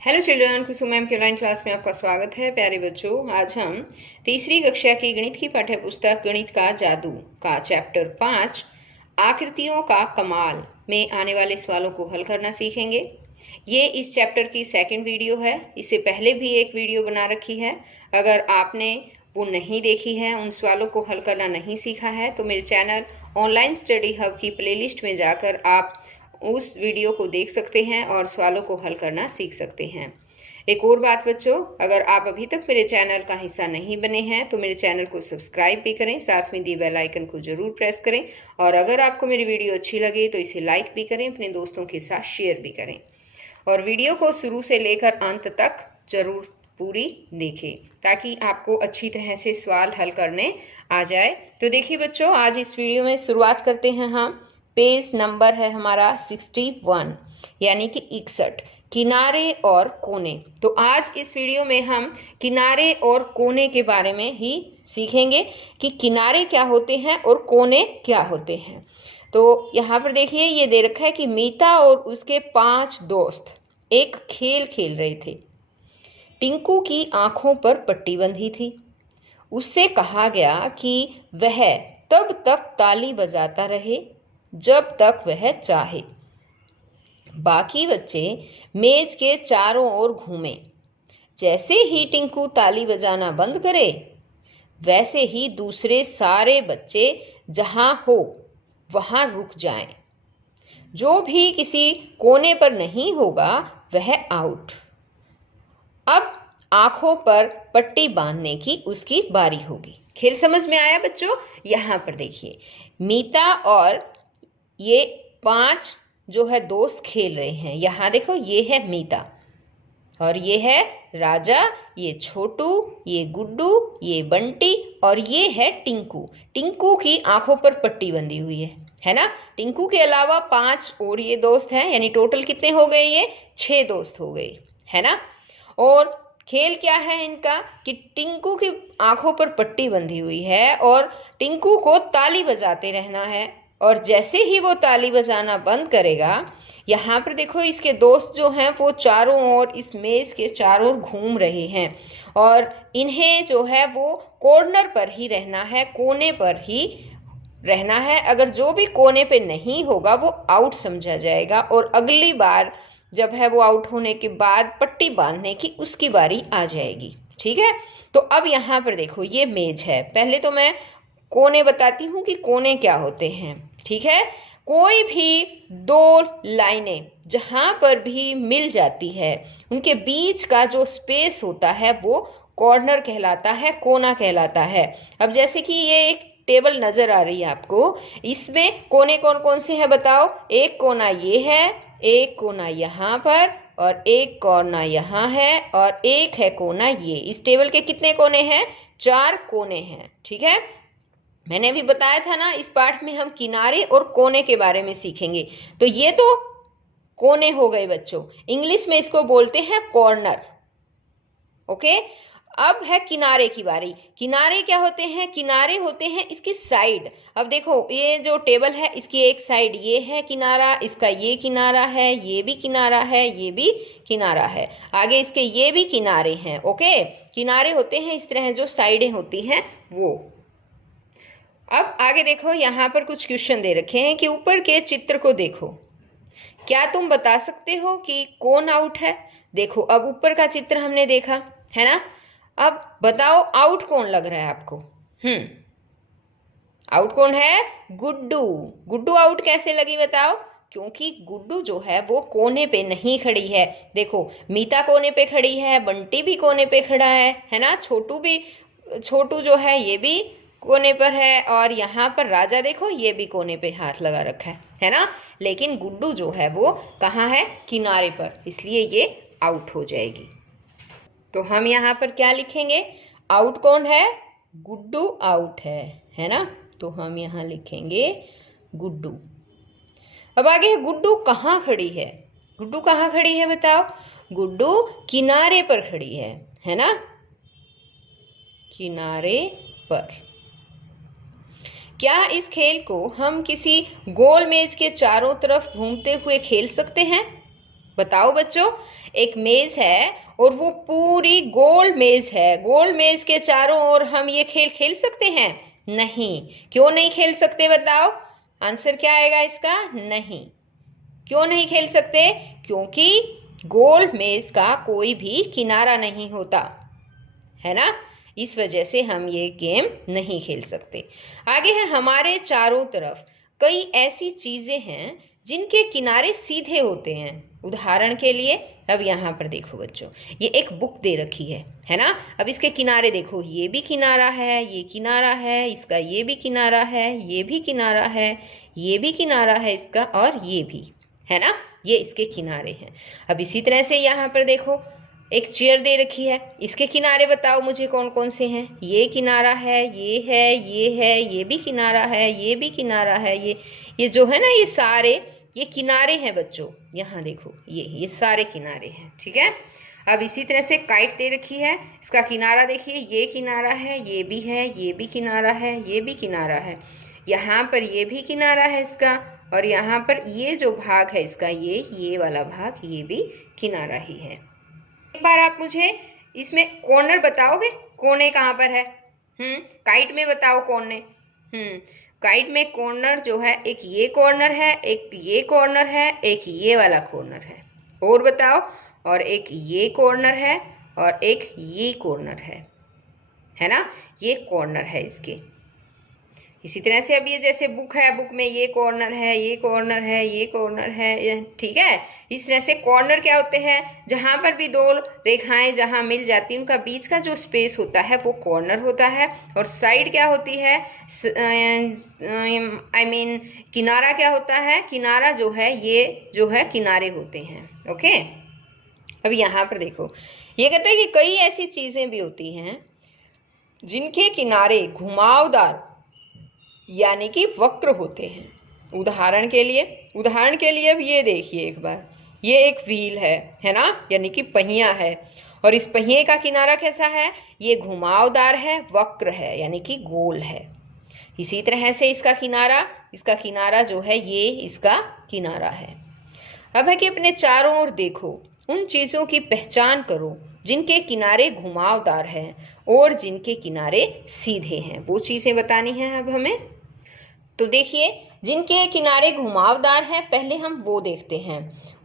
Hello children, कुसुम ma'am के online class में आपका स्वागत है। प्यारे बच्चों, आज हम तीसरी कक्षा की गणित की पाठ्य पुस्तक गणित का जादू का चैप्टर 5 आकृतियों का कमाल में आने वाले सवालों को हल करना सीखेंगे। ये इस चैप्टर की सेकंड वीडियो है। इससे पहले भी एक वीडियो बना रखी है। अगर आपने वो नहीं देखी है, उन सवालों को हल करना नहीं सीखा है, तो मेरे चैनल ऑनलाइन स्टडी हब की प्लेलिस्ट में जाकर आप उस वीडियो को देख सकते हैं और सवालों को हल करना सीख सकते हैं। एक और बात बच्चों, अगर आप अभी तक मेरे चैनल का हिस्सा नहीं बने हैं तो मेरे चैनल को सब्सक्राइब भी करें, साथ में दिए बेल आइकन को जरूर प्रेस करें और अगर आपको मेरी वीडियो अच्छी लगे तो इसे लाइक भी करें, अपने दोस्तों के साथ शेयर भी करें और वीडियो को शुरू से लेकर अंत तक जरूर पूरी देखें ताकि आपको अच्छी तरह से सवाल हल करने आ जाए। तो देखिए बच्चों, आज इस वीडियो में शुरुआत करते हैं हम। पेज नंबर है हमारा 61 यानी कि 61, किनारे और कोने। तो आज इस वीडियो में हम किनारे और कोने के बारे में ही सीखेंगे कि किनारे क्या होते हैं और कोने क्या होते हैं। तो यहाँ पर देखिए, ये दे रखा है कि मीता और उसके 5 दोस्त एक खेल खेल रहे थे। टिंकू की आंखों पर पट्टी बंधी थी। उससे कहा गया कि वह तब तक ताली बजाता रहे जब तक वह चाहे। बाकी बच्चे मेज के चारों ओर घूमे। जैसे ही टिंकू ताली बजाना बंद करे, वैसे ही दूसरे सारे बच्चे जहां हो वहां रुक जाएं। जो भी किसी कोने पर नहीं होगा वह आउट। अब आंखों पर पट्टी बांधने की उसकी बारी होगी। खेल समझ में आया बच्चों? यहाँ पर देखिए, मीता और ये 5 जो है दोस्त खेल रहे हैं। यहाँ देखो, ये है मीता और ये है राजा, ये छोटू, ये गुड्डू, ये बंटी और ये है टिंकू। टिंकू की आंखों पर पट्टी बंधी हुई है ना। टिंकू के अलावा 5 और ये दोस्त हैं, यानी टोटल कितने हो गए? ये 6 दोस्त हो गए, है ना। और खेल क्या है इनका कि टिंकू की आंखों पर पट्टी बंधी हुई है और टिंकू को ताली बजाते रहना है और जैसे ही वो ताली बजाना बंद करेगा, यहाँ पर देखो इसके दोस्त जो हैं वो चारों ओर इस मेज के चारों ओर घूम रहे हैं और इन्हें जो है वो कॉर्नर पर ही रहना है, कोने पर ही रहना है। अगर जो भी कोने पे नहीं होगा वो आउट समझा जाएगा और अगली बार जब है वो आउट होने के बाद पट्टी बांधने की उसकी बारी आ जाएगी। ठीक है, तो अब यहाँ पर देखो, ये मेज है। पहले तो मैं कोने बताती हूँ कि कोने क्या होते हैं। ठीक है, कोई भी 2 लाइनें जहाँ पर भी मिल जाती है, उनके बीच का जो स्पेस होता है वो कॉर्नर कहलाता है, कोना कहलाता है। अब जैसे कि ये एक टेबल नजर आ रही है आपको, इसमें कोने कौन कौन से हैं बताओ? एक कोना ये है, एक कोना यहाँ पर और एक कोना यहाँ है और एक है कोना ये। इस टेबल के कितने कोने हैं? 4 कोने हैं। ठीक है, मैंने अभी बताया था ना, इस पाठ में हम किनारे और कोने के बारे में सीखेंगे। तो ये तो कोने हो गए बच्चों, इंग्लिश में इसको बोलते हैं कॉर्नर। ओके, अब है किनारे की बारी। किनारे क्या होते हैं? किनारे होते हैं इसकी साइड। अब देखो, ये जो टेबल है इसकी एक साइड ये है किनारा, इसका ये किनारा है, ये भी किनारा है, ये भी किनारा है, आगे इसके ये भी किनारे हैं। ओके, किनारे होते हैं इस तरह, जो साइडें होती हैं वो। अब आगे देखो, यहाँ पर कुछ क्वेश्चन दे रखे हैं कि ऊपर के चित्र को देखो, क्या तुम बता सकते हो कि कौन आउट है? देखो, अब ऊपर का चित्र हमने देखा है ना। अब बताओ आउट कौन लग रहा है आपको? आउट कौन है? गुड्डू। गुड्डू आउट कैसे लगी बताओ? क्योंकि गुड्डू जो है वो कोने पे नहीं खड़ी है। देखो, मीता कोने पे खड़ी है, बंटी भी कोने पे खड़ा है ना, छोटू जो है ये भी कोने पर है और यहाँ पर राजा देखो, ये भी कोने पे हाथ लगा रखा है ना। लेकिन गुड्डू जो है वो कहाँ है? किनारे पर, इसलिए ये आउट हो जाएगी। तो हम यहाँ पर क्या लिखेंगे? आउट कौन है? गुड्डू आउट है ना। तो हम यहाँ लिखेंगे गुड्डू। अब आगे गुड्डू कहाँ खड़ी है? गुड्डू कहाँ खड़ी है बताओ? गुड्डू किनारे पर खड़ी है ना, किनारे पर। क्या इस खेल को हम किसी गोल मेज के चारों तरफ घूमते हुए खेल सकते हैं? बताओ बच्चों, एक मेज है और वो पूरी गोल मेज है। गोल मेज के चारों ओर हम ये खेल खेल सकते हैं? नहीं। क्यों नहीं खेल सकते बताओ? आंसर क्या आएगा इसका? नहीं। क्यों नहीं खेल सकते? क्योंकि गोल मेज का कोई भी किनारा नहीं होता, है ना। इस वजह से हम ये गेम नहीं खेल सकते। आगे है, हमारे चारों तरफ कई ऐसी चीजें हैं जिनके किनारे सीधे होते हैं। उदाहरण के लिए अब यहाँ पर देखो बच्चों, ये एक बुक दे रखी है ना। अब इसके किनारे देखो, ये भी किनारा है, ये किनारा है इसका, ये भी किनारा है, ये भी किनारा है, ये भी किनारा है इसका, और ये भी, है ना। ये इसके किनारे हैं। अब इसी तरह से यहाँ पर देखो, एक चेयर दे रखी है, इसके किनारे बताओ मुझे कौन कौन से हैं? ये किनारा है, ये है, ये है, ये भी किनारा है, ये भी किनारा है, ये जो है ना, ये सारे ये किनारे हैं बच्चों। यहाँ देखो, ये सारे किनारे हैं, ठीक है। अब इसी तरह से काइट दे रखी है, इसका किनारा देखिए, ये किनारा है, ये भी है, ये भी किनारा है, ये भी किनारा है, यहाँ पर ये भी किनारा है इसका, और यहाँ पर ये जो भाग है इसका, ये वाला भाग, ये भी किनारा ही है। एक बार आप मुझे इसमें कॉर्नर बताओगे, कोने कहाँ पर है? काइट में बताओ कोने। काइट में कॉर्नर जो है, एक ये कॉर्नर है, एक ये कॉर्नर है, एक ये वाला कॉर्नर है, और बताओ, और एक ये कॉर्नर है, और एक ये कॉर्नर है ना। ये कॉर्नर है इसके। इसी तरह से अब ये जैसे बुक है, बुक में ये कॉर्नर है, ये कॉर्नर है, ये कॉर्नर है, ठीक है। इस तरह से कॉर्नर क्या होते हैं? जहाँ पर भी दो रेखाएं जहाँ मिल जाती हैं, उनका बीच का जो स्पेस होता है वो कॉर्नर होता है। और साइड क्या होती है? किनारा क्या होता है? किनारा जो है, ये जो है किनारे होते हैं। ओके, अब यहाँ पर देखो, ये कहते हैं कि कई ऐसी चीजें भी होती हैं जिनके किनारे घुमावदार यानी कि वक्र होते हैं। उदाहरण के लिए अब ये देखिए एक बार, ये एक व्हील है ना, यानी कि पहिया है, और इस पहिए का किनारा कैसा है? ये घुमावदार है, वक्र है, यानी कि गोल है। इसी तरह से इसका किनारा जो है, ये इसका किनारा है। अब है कि अपने चारों ओर देखो, उन चीजों की पहचान करो जिनके किनारे घुमावदार हैं और जिनके किनारे सीधे हैं। वो चीजें बतानी है अब हमें। तो देखिए, जिनके किनारे घुमावदार हैं, पहले हम वो देखते हैं।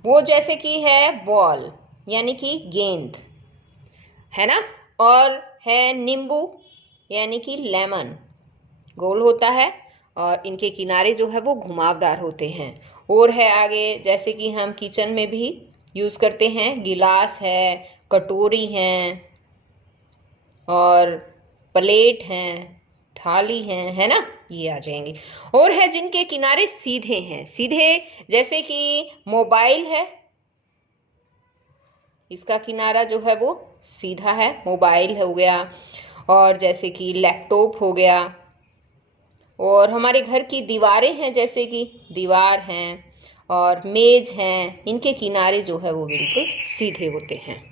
वो जैसे कि है बॉल, यानी कि गेंद, है ना, और है नींबू, यानी कि लेमन, गोल होता है, और इनके किनारे जो है वो घुमावदार होते हैं। और है आगे, जैसे कि हम किचन में भी यूज करते हैं, गिलास है, कटोरी हैं, और प्लेट हैं, थाली है ना, ये आ जाएंगे। और है जिनके किनारे सीधे हैं, सीधे जैसे कि मोबाइल है, इसका किनारा जो है वो सीधा है, मोबाइल हो गया। और जैसे कि लैपटॉप हो गया, और हमारे घर की दीवारें हैं, जैसे कि दीवार हैं, और मेज हैं, इनके किनारे जो है वो बिल्कुल सीधे होते हैं।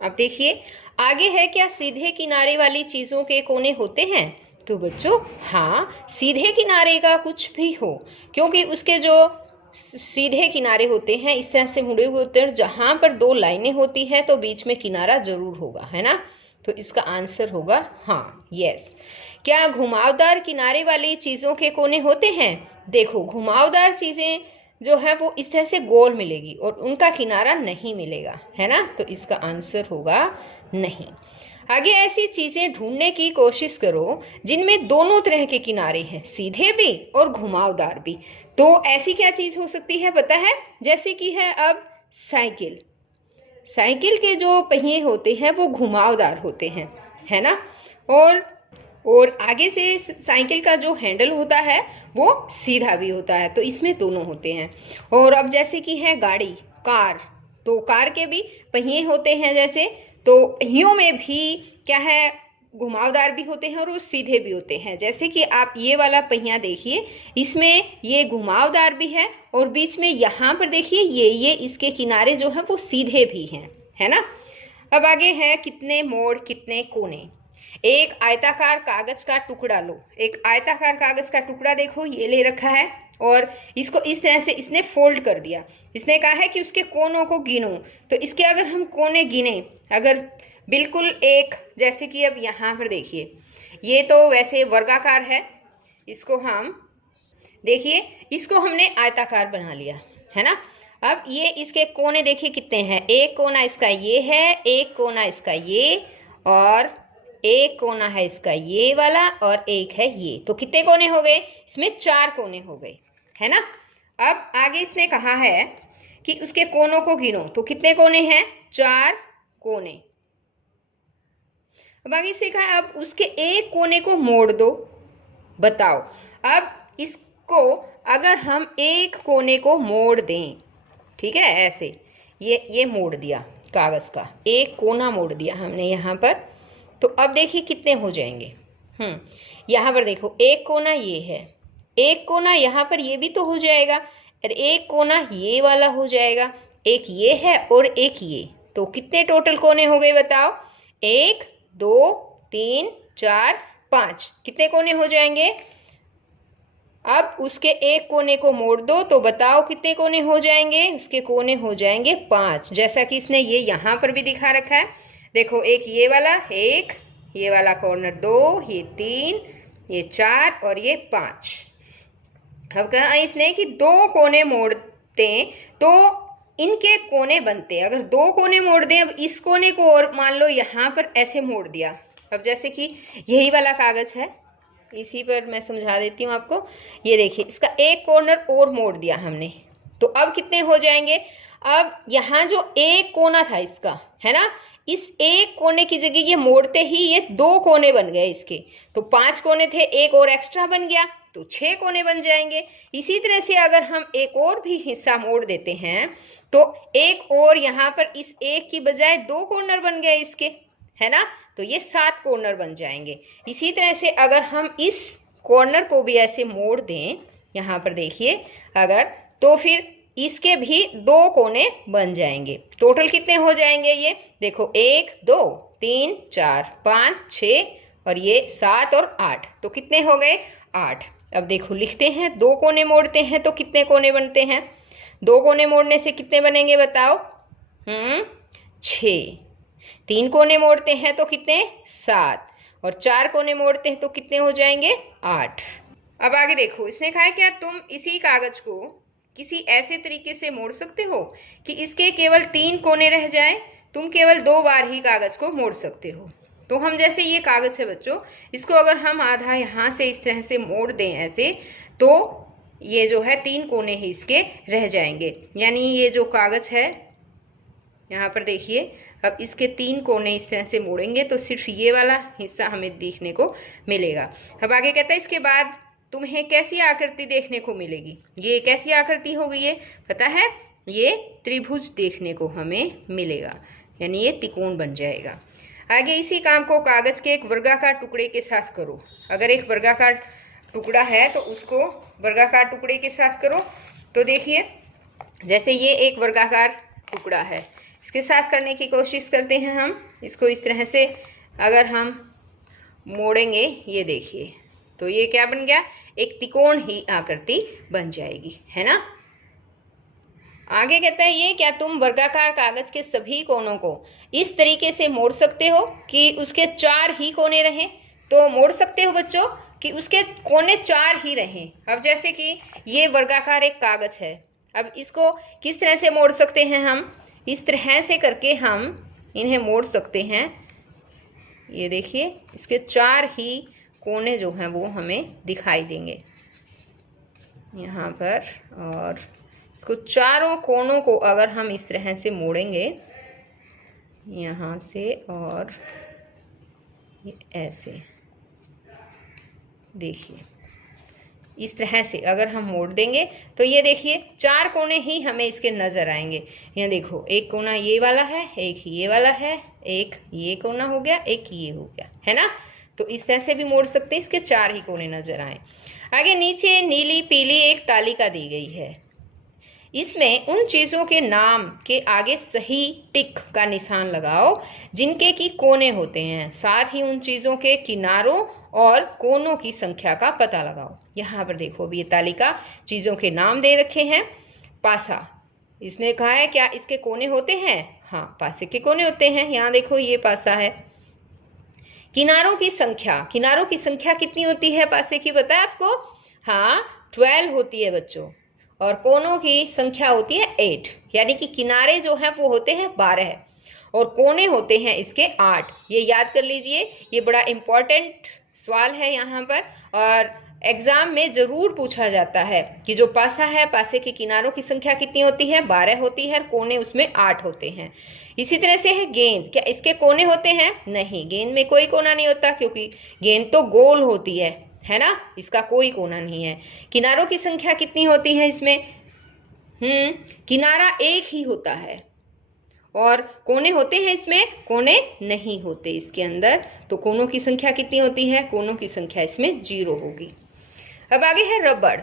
अब देखिए आगे है, क्या सीधे किनारे वाली चीज़ों के कोने होते हैं? तो बच्चों हाँ, सीधे किनारे का कुछ भी हो, क्योंकि उसके जो सीधे किनारे होते हैं इस तरह से मुड़े हुए होते हैं, जहाँ पर दो लाइनें होती हैं तो बीच में किनारा जरूर होगा, है ना। तो इसका आंसर होगा हाँ, यस। क्या घुमावदार किनारे वाली चीज़ों के कोने होते हैं? देखो, घुमावदार चीज़ें जो है वो इस तरह से गोल मिलेगी और उनका किनारा नहीं मिलेगा, है ना। तो इसका आंसर होगा नहीं। आगे ऐसी चीजें ढूंढने की कोशिश करो जिनमें दोनों तरह के किनारे हैं, सीधे भी और घुमावदार भी। तो ऐसी क्या चीज हो सकती है पता है? जैसे कि है अब साइकिल। साइकिल के जो पहिए होते हैं वो घुमावदार होते हैं, है ना। और आगे से साइकिल का जो हैंडल होता है वो सीधा भी होता है, तो इसमें दोनों होते हैं। और अब जैसे कि है गाड़ी, कार, तो कार के भी पहिए होते हैं जैसे, तो पहियों में भी क्या है, घुमावदार भी होते हैं और वो सीधे भी होते हैं। जैसे कि आप ये वाला पहिया देखिए, इसमें ये घुमावदार भी है और बीच में यहाँ पर देखिए ये इसके किनारे जो है वो सीधे भी हैं, है ना। अब आगे है कितने मोड़ कितने कोने। एक आयताकार कागज का टुकड़ा लो, एक आयताकार कागज का टुकड़ा देखो ये ले रखा है, और इसको इस तरह से इसने फोल्ड कर दिया। इसने कहा है कि उसके कोनों को गिनो, तो इसके अगर हम कोने गिने, अगर बिल्कुल एक, जैसे कि अब यहाँ पर देखिए, ये तो वैसे वर्गाकार है, इसको हम देखिए, इसको हमने आयताकार बना लिया है ना। अब ये इसके कोने देखिए कितने हैं, एक कोना इसका ये है, एक कोना इसका ये, और एक कोना है इसका ये वाला, और एक है ये। तो कितने कोने हो गए इसमें? 4 कोने हो गए, है ना। अब आगे इसने कहा है कि उसके कोनों को गिनो, तो कितने कोने हैं? 4 कोने। अब आगे इसने कहा अब उसके एक कोने को मोड़ दो, बताओ। अब इसको अगर हम एक कोने को मोड़ दें, ठीक है, ऐसे ये मोड़ दिया कागज का, एक कोना मोड़ दिया हमने यहाँ पर, तो अब देखिए कितने हो जाएंगे। यहाँ पर देखो, एक कोना ये है, एक कोना यहाँ पर ये भी तो हो जाएगा, और एक कोना ये वाला हो जाएगा, एक ये है और एक ये। तो कितने टोटल कोने हो गए बताओ? 1 2 3 4 5। कितने कोने हो जाएंगे? अब उसके एक कोने को मोड़ दो, तो बताओ कितने कोने हो जाएंगे? उसके कोने हो जाएंगे 5, जैसा कि इसने ये यहाँ पर भी दिखा रखा है। देखो, एक ये वाला, एक ये वाला कॉर्नर 2, ये 3, ये 4 और ये 5। अब कहा इसने कि 2 कोने मोड़ते तो इनके कोने बनते। अगर 2 कोने मोड़ दें, अब इस कोने को और मान लो यहाँ पर ऐसे मोड़ दिया, अब जैसे कि यही वाला कागज है, इसी पर मैं समझा देती हूँ आपको। ये देखिए, इसका एक कॉर्नर और मोड़ दिया हमने, तो अब कितने हो जाएंगे? अब यहाँ जो एक कोना था इसका, है ना, इस एक कोने की जगह ये मोड़ते ही ये 2 कोने बन गए इसके। तो 5 कोने थे, एक और एक्स्ट्रा बन गया, तो 6 कोने बन जाएंगे। इसी तरह से अगर हम एक और भी हिस्सा मोड़ देते हैं, तो एक और यहाँ पर इस एक की बजाय 2 कॉर्नर बन गए इसके, है ना, तो ये 7 कॉर्नर बन जाएंगे। इसी तरह से अगर हम इस कॉर्नर को भी ऐसे मोड़ दें, यहाँ पर देखिए अगर, तो फिर इसके भी 2 कोने बन जाएंगे। टोटल कितने हो जाएंगे? ये देखो, 1 2 3 4 5 6 और ये 7 और 8, तो कितने हो गए? 8। अब देखो लिखते हैं, 2 कोने मोड़ते हैं तो कितने कोने बनते हैं? 2 कोने मोड़ने से कितने बनेंगे बताओ? 6। 3 कोने मोड़ते हैं तो कितने? 7। और 4 कोने मोड़ते हैं तो कितने हो जाएंगे? 8। अब आगे देखो, इसमें कहा है क्या तुम इसी कागज को किसी ऐसे तरीके से मोड़ सकते हो कि इसके केवल 3 कोने रह जाएं। तुम केवल 2 बार ही कागज को मोड़ सकते हो। तो हम जैसे ये कागज है बच्चों, इसको अगर हम आधा यहाँ से इस तरह से मोड़ दें ऐसे, तो ये जो है 3 कोने ही इसके रह जाएंगे। यानी ये जो कागज है यहाँ पर देखिए, अब इसके 3 कोने इस तरह से मोड़ेंगे तो सिर्फ ये वाला हिस्सा हमें देखने को मिलेगा। अब आगे कहता है, इसके बाद तुम्हें कैसी आकृति देखने को मिलेगी? ये कैसी आकृति होगी? ये पता है, ये त्रिभुज देखने को हमें मिलेगा, यानी ये त्रिकोण बन जाएगा। आगे इसी काम को कागज के एक वर्गाकार टुकड़े के साथ करो। अगर एक वर्गाकार टुकड़ा है तो उसको वर्गाकार टुकड़े के साथ करो। तो देखिए, जैसे ये एक वर्गाकार टुकड़ा है, इसके साथ करने की कोशिश करते हैं हम। इसको इस तरह से अगर हम मोड़ेंगे, ये देखिए, तो ये क्या बन गया? एक त्रिकोण ही आकृति बन जाएगी, है ना। आगे कहता है, ये क्या तुम वर्गाकार कागज के सभी कोनों को इस तरीके से मोड़ सकते हो कि उसके 4 ही कोने रहें? तो मोड़ सकते हो बच्चों कि उसके कोने 4 ही रहें। अब जैसे कि ये वर्गाकार एक कागज है, अब इसको किस तरह से मोड़ सकते हैं हम? इस तरह से करके हम इन्हें मोड़ सकते हैं। ये देखिए, इसके 4 ही कोने जो हैं वो हमें दिखाई देंगे यहाँ पर, और इसको चारों कोनों को अगर हम इस तरह से मोड़ेंगे यहाँ से, और ये ऐसे देखिए, इस तरह से अगर हम मोड़ देंगे तो ये देखिए 4 कोने ही हमें इसके नज़र आएंगे। यहाँ देखो, एक कोना ये वाला है, एक ये वाला है, एक ये कोना हो गया, एक ये हो गया, है ना। तो इस तरह से भी मोड़ सकते हैं, इसके 4 ही कोने नजर आए। आगे नीचे नीली पीली एक तालिका दी गई है। इसमें उन चीज़ों के नाम के आगे सही टिक का निशान लगाओ जिनके की कोने होते हैं, साथ ही उन चीज़ों के किनारों और कोनों की संख्या का पता लगाओ। यहाँ पर देखो अभी ये तालिका चीज़ों के नाम दे रखे हैं। पासा, इसने कहा है क्या इसके कोने होते हैं? हाँ, पासे के कोने होते हैं। यहाँ देखो ये पासा है। किनारों की संख्या, किनारों की संख्या कितनी होती है पासे की, पता है आपको? हाँ, 12 होती है बच्चों। और कोनों की संख्या होती है 8, यानी कि किनारे जो हैं वो होते हैं 12 और कोने होते हैं इसके 8। ये याद कर लीजिए, ये बड़ा इम्पोर्टेंट सवाल है यहाँ पर, और एग्जाम में जरूर पूछा जाता है कि जो पासा है, पासे के किनारों की संख्या कितनी होती है? 12 होती है, और कोने उसमें 8 होते हैं। इसी तरह से है गेंद, क्या इसके कोने होते हैं? नहीं, गेंद में कोई कोना नहीं होता, क्योंकि गेंद तो गोल होती है ना, इसका कोई कोना नहीं है। किनारों की संख्या कितनी होती है इसमें? किनारा एक ही होता है। और कोने होते हैं इसमें? कोने नहीं होते इसके अंदर। तो कोनों की संख्या कितनी होती है? कोनों की संख्या इसमें 0 होगी। अब आगे है रबड़।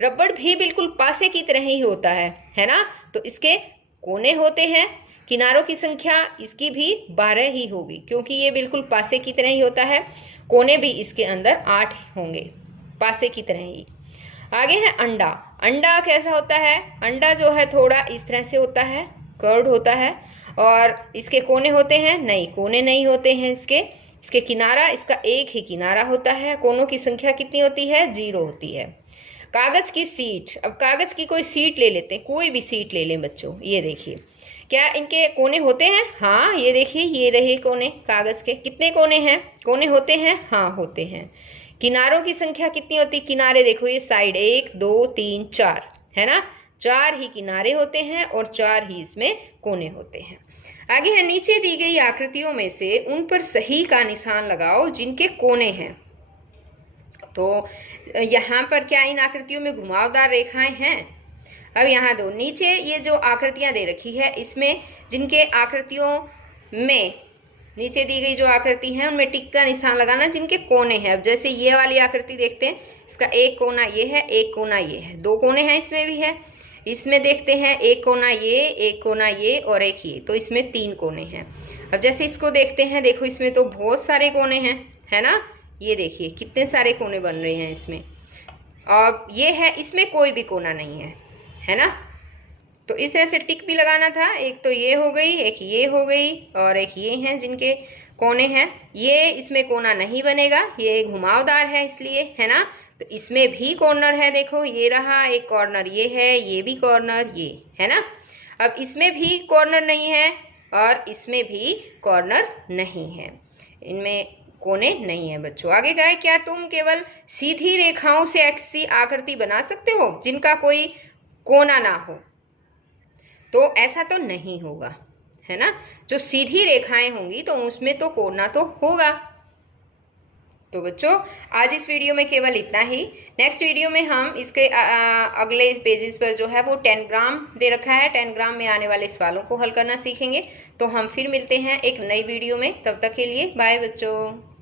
रबड़ भी बिल्कुल पासे की तरह ही होता है ना। तो इसके कोने होते हैं, किनारों की संख्या इसकी भी 12 ही होगी, क्योंकि ये बिल्कुल पासे की तरह ही होता है। कोने भी इसके अंदर 8 होंगे, पासे की तरह ही। आगे है अंडा। अंडा कैसा होता है? अंडा जो है थोड़ा इस तरह से होता है, कर्व्ड होता है। और इसके कोने होते हैं? नहीं, कोने नहीं होते हैं इसके किनारा, इसका एक ही किनारा होता है। कोनों की संख्या कितनी होती है? 0 होती है। कागज की सीट। अब कागज की कोई सीट ले लेते हैं, कोई भी सीट ले लें बच्चों। ये देखिए, क्या इनके कोने होते हैं? हाँ, ये देखिए, ये रहे कोने कागज के। कितने कोने हैं? कोने होते हैं? हाँ, होते हैं। किनारों की संख्या कितनी होती? किनारे देखो, ये साइड 1 2 3 4 है ना, 4 ही किनारे होते हैं और 4 ही इसमें कोने होते हैं। आगे है, नीचे दी गई आकृतियों में से उन पर सही का निशान लगाओ जिनके कोने हैं। तो यहाँ पर क्या इन आकृतियों में घुमावदार रेखाएं हैं? अब यहाँ दो, नीचे ये जो आकृतियां दे रखी है, इसमें जिनके आकृतियों में नीचे दी गई जो आकृति है उनमें टिक का निशान लगाना जिनके कोने हैं। अब जैसे ये वाली आकृति देखते हैं, इसका एक कोना ये है, एक कोना ये है, 2 कोने हैं इसमें भी है। इसमें देखते हैं एक कोना ये, एक कोना ये और एक ये, तो इसमें 3 कोने हैं। अब जैसे इसको देखते हैं, देखो इसमें तो बहुत सारे कोने हैं, है ना। ये देखिए कितने सारे कोने बन रहे हैं इसमें। और ये है, इसमें कोई भी कोना नहीं है ना। तो इस तरह से टिक भी लगाना था। एक तो ये हो गई, एक ये हो गई, और एक ये हैं जिनके कोने हैं। ये इसमें कोना नहीं बनेगा, ये घुमावदार है इसलिए, है ना। तो इसमें भी कॉर्नर है, देखो ये रहा एक कॉर्नर, ये है, ये भी कॉर्नर, ये है ना। अब इसमें भी कॉर्नर नहीं है और इसमें भी कॉर्नर नहीं है, इनमें कोने नहीं है बच्चों। आगे का है, क्या तुम केवल सीधी रेखाओं से ऐसी आकृति बना सकते हो जिनका कोई कोना ना हो? तो ऐसा तो नहीं होगा, है ना। जो सीधी रेखाएं होंगी तो उसमें तो कोना तो होगा। तो बच्चों आज इस वीडियो में केवल इतना ही। नेक्स्ट वीडियो में हम इसके अगले पेजेस पर जो है वो 10 ग्राम दे रखा है, 10 ग्राम में आने वाले सवालों को हल करना सीखेंगे। तो हम फिर मिलते हैं एक नई वीडियो में, तब तक के लिए बाय बच्चों।